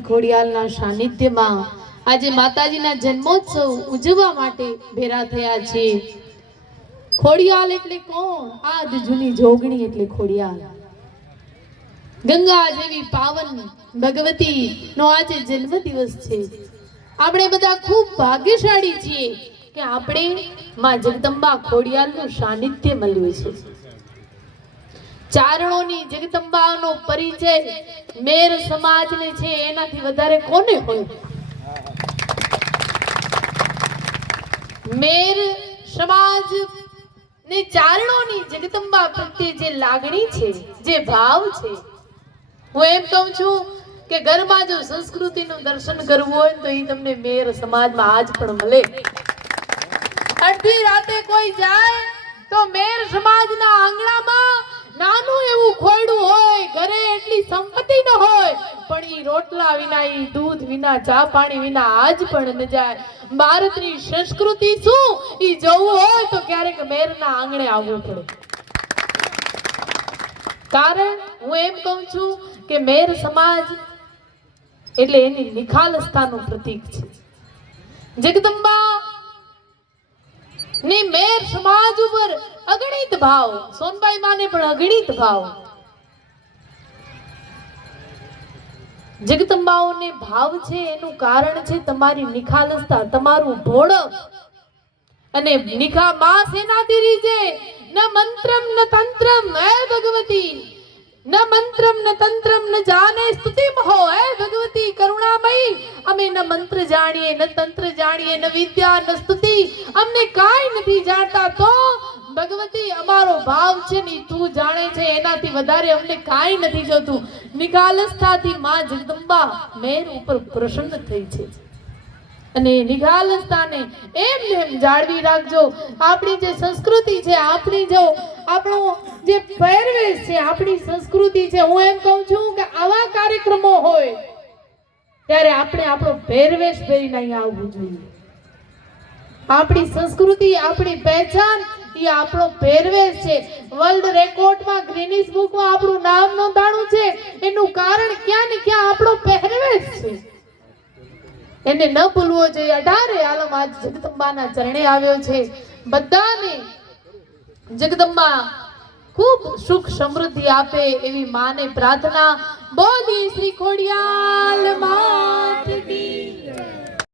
ખોડિયાલના સાનિધ્યમાં આજે માતાજીના જન્મોત્સવ ઉજવવા માટે ભેરા થયા છે। ખોડિયાલ એટલે કોણ? આદ જૂની જોગણી એટલે ખોડિયાલ। ગંગા જેવી પાવન ભગવતી નો આજે જન્મ દિવસ છે। આપણે બધા ખૂબ ભાગ્યશાળી છીએ કે આપણે માં જગદંબા ખોડિયાલનું સાનિધ્ય મળ્યું છે। ચારણોની જગદંબાનો પરિચય મેર સમાજને છે, એનાથી વધારે કોને હોય? મેર સમાજ ને ચારણોની જગદંબા પ્રત્યે જે લાગણી છે, જે ભાવ છે, હું એમ કહું છું કે ઘરમાં જો સંસ્કૃતિનું દર્શન કરવું હોય તો એ તમને મેર સમાજમાં આજ પણ મળે। અડધી રાતે કોઈ જાય તો મેર સમાજના આંગણામાં નાનું એવું ખોયડું હોય, ઘરે એટલી સંપત્તિ ન હોય, પણ ઈ રોટલા વિના, ઈ દૂધ વિના, ચા પાણી વિના આજ પણ ન જાય। ભારતની સંસ્કૃતિ શું ઈ જોવું હોય તો ક્યારેક મેરના આંગણે આવવું પડે। કારણ હું એમ કહું છું કે મેર સમાજ એટલે એની નિખાલસતાનું પ્રતીક છે। જગદંબા ને મેર સમાજ ઉપર અગણિત ભાવ, સોનબાઈ માને પણ અગણિત ભાવ। જગદંબાઓને ભાવ છે એનું કારણ છે તમારી નિખાલસતા, તમારું ભોળપ। અને નિખા માં સેનાથી રીજે ન મંત્રમ ન તંત્રમ હે ભગવતી, ન મંત્રમ ન તંત્રમ ન જાને સ્તુતિ મહો હે ભગવતી કરુણામયી। અમે ન મંત્ર જાણીએ, ન તંત્ર જાણીએ, ન વિદ્યા, ન સ્તુતિ, અમને કાઈ નથી જાણતા, તો ભગવતી અમારો ભાવ છે ને તું જાણે છે, એનાથી વધારે અમને કાઈ નથી જોતું। નિખાલસતાથી માં જગદંબા મેર ઉપર પ્રસન્ન થઈ છે અને નિખાલસતાને એમ જાળવી રાખજો। આપણી જે સંસ્કૃતિ છે, આપણી જો આપણો જે પહેરવેશ છે, આપણી સંસ્કૃતિ છે, હું એમ કહું છું કે આવા કાર્યક્રમો હોય ત્યારે આપણે આપણો પહેરવેશ પહેરીને અહીંયા આવવું જોઈએ। આપણી સંસ્કૃતિ, આપણી પહેચાન એ આપણો પહેરવેશ છે। વર્લ્ડ રેકોર્ડમાં, ગિનિસ બુકમાં આપણું નામ નોંધાણું છે, એનું કારણ ક્યાં ને ક્યાં આપણો પહેરવેશ છે, એને ન ભૂલવો જોઈએ। 18 આલમ આજ જગદંબાના ચરણે આવ્યો છે। બધાને જગદંબા ખૂબ સુખ સમૃદ્ધિ આપે એવી માને પ્રાર્થના। બોલી શ્રી ખોડિયાલ માત